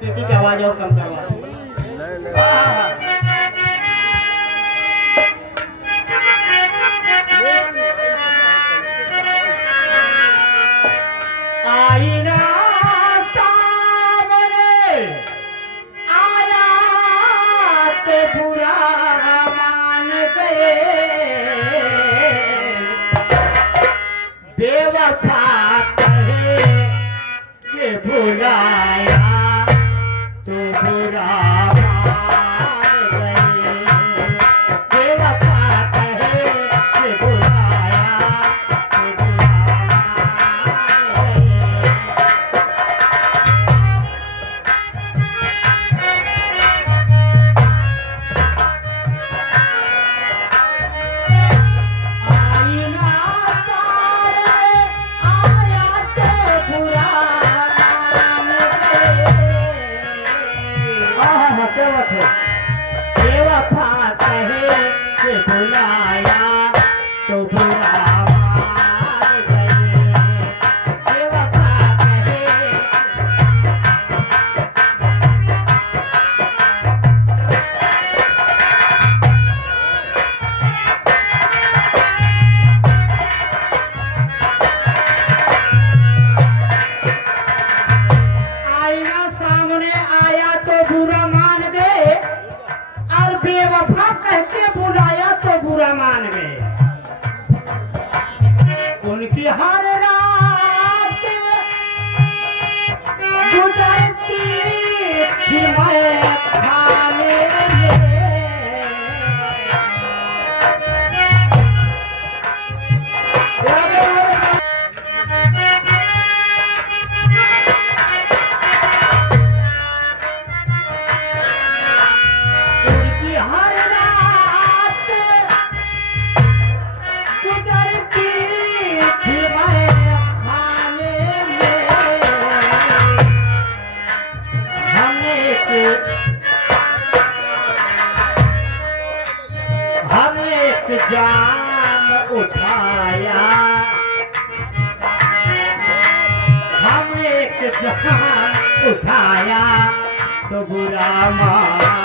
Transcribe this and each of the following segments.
बेटी की आवाज और कम करवा दो। आईना सामने आया तो बुरा मान गए, बेवफा कहे के भुलाया तो बुरा मान गए, बेवफा कहे के भुलाया तो बुरा मान आईना सामने आया तो बुरा मान गए। क्या बात है? बेवफा कहे के बुलाया तो बुरा मान गए, बेवफा कहे आईना सामने आया तो बुरा मान गए और बेवफा कह के बुलाया तो बुरा मान गए। उनकी हर रात गुजरती थी मैं खाने उनकी हर रात गुजरती थी मैं खाने में। हमने एक जाम उठाया, हमने एक जाम उठाया तो बुरा मान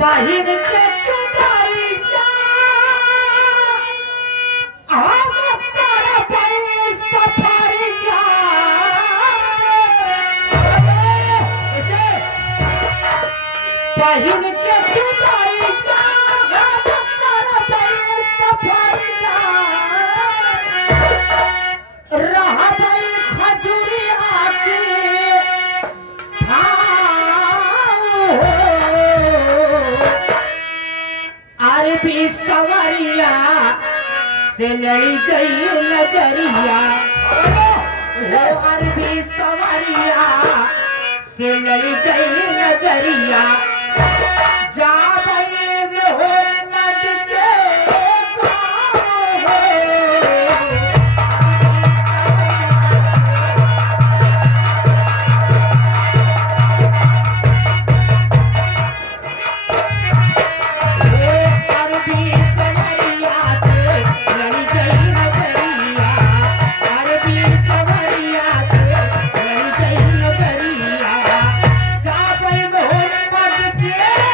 पहिन के चुदाई जा हम कर पई सफारी जा। पहिन के चुदाई जा हम कर पई सफारी जा, रह गई खजूरी आके अरबी सवरिया से लड़ी गई नजरिया, वो अरबी सवरिया से लड़ी गई नजरिया। जा गई मोहम्मद के गाँव Yeah!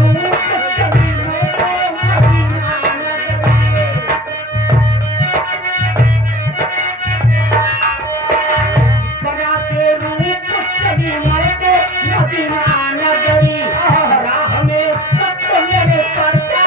रूप चली मैं तो मदीना नगरी बना के रूप चली मैं तो मदीना नगरी राह में सत्य मेरे करते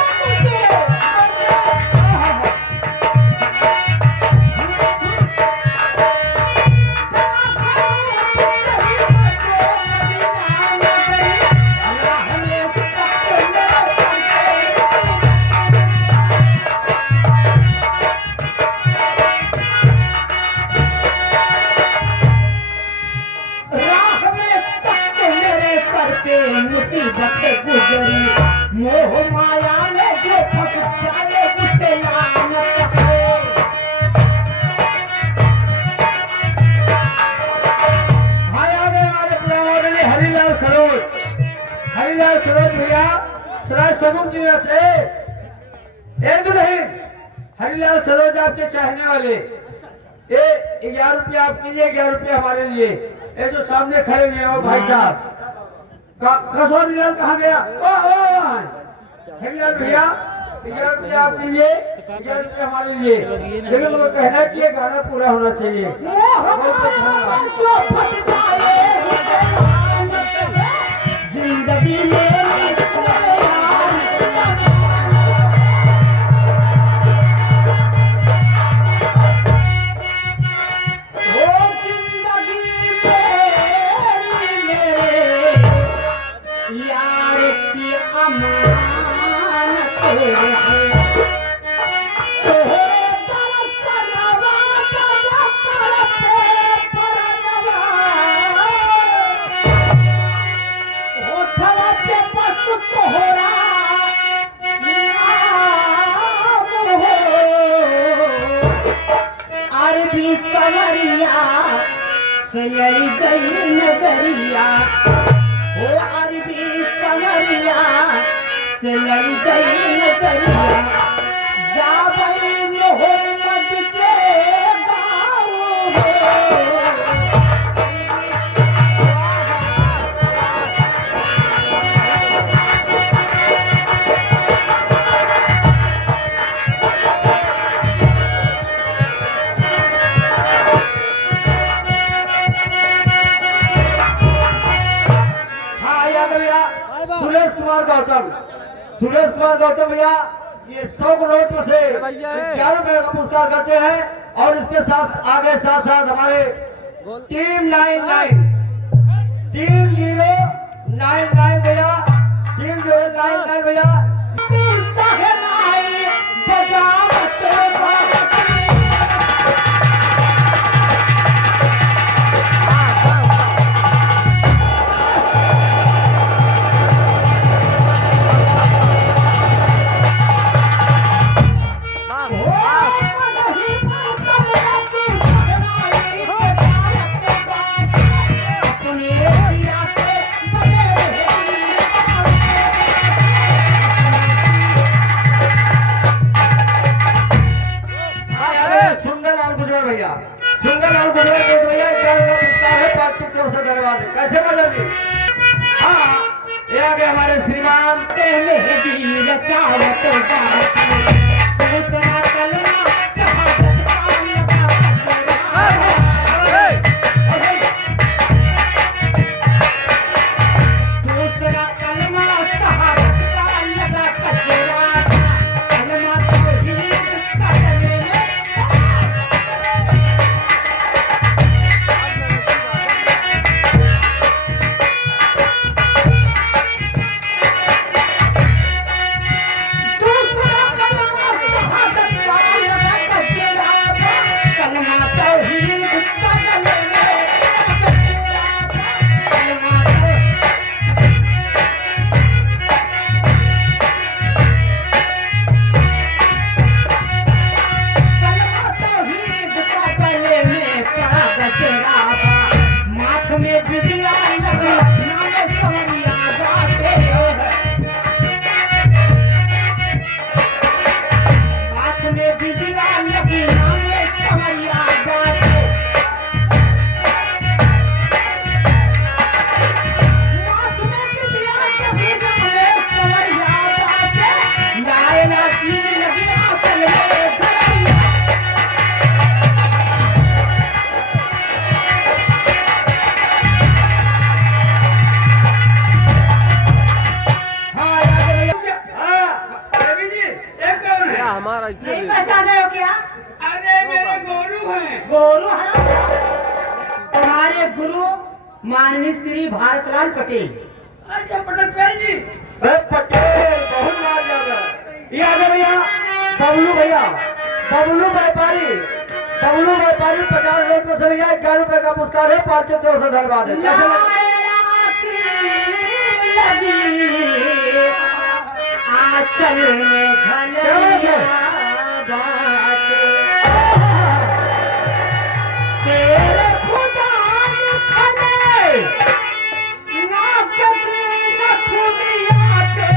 मुझे मुसीबत गुजरी मोह माया में जो फंस जाए उसे लानत है भाई आगे हमारे पुराने ने हरिलाल सरोज भैया सराय सगुन की वजह से एक नहीं हरिलाल सरोज आपके चाहने वाले ये 11 रुपया आपके लिए 11 रुपया हमारे लिए ये जो सामने खड़े हुए हैं वो भाई साहब कसौर रिलाल कहाँ गया हरिलाल भैया 11 रुपया आपके लिए 11 रुपया हमारे लिए लेकिन मुझे कहना है कि ये गाना पूरा होना चाहिए जो फंस जाए जिंदगी में यार की अमानत है अरबी सवरिया से लड़ी गई नजरिया ओ अरबी सवरिया से लड़ी गई नजरिया जा बड़ी मोहम्मद के गाँव सुरेश कुमार गौतम भैया ये 100 नोट में से 11 रुपए का पुरस्कार करते हैं और इसके साथ आगे साथ साथ हमारे टीम 99 भैया टीम 099 भैया सुंदरलाल गुजर भैया पुरस्कार है पार्टी की ओर से धन्यवाद कैसे बदलगी हाँ ये आगे हमारे श्रीमान हमारा इच्छा नहीं दे। पहचान रहे हो क्या? अरे मेरे गोरू हैं। गुरु तुम्हारे गुरु माननीय श्री भारतलाल पटेल। अच्छा पटेल जी। पटेल बहुत मार जाएगा। ये आ गए भैया बबलू भैया, बबलू व्यापारी 50 रुपए में से भैया 11 रुपए का पुरस्कार है, 500 से धन्यवाद है। कैसे आंचल में घलिया बाटे, तेरे खुदा खले ना कभी न खुदिया पे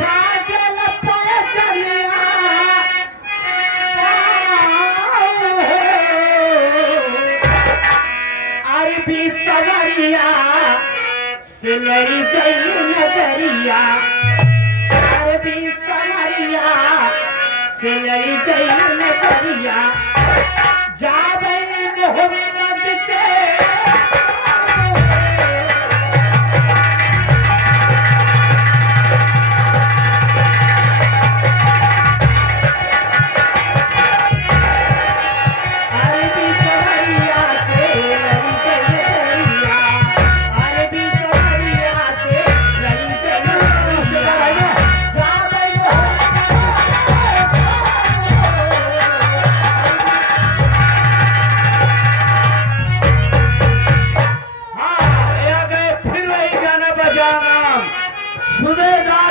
काजल पैजनिया अरबी सवरिया सिलड़ी गई नजरिया, अरबी सवरिया सिलड़ी गई नजरिया, जाबे हो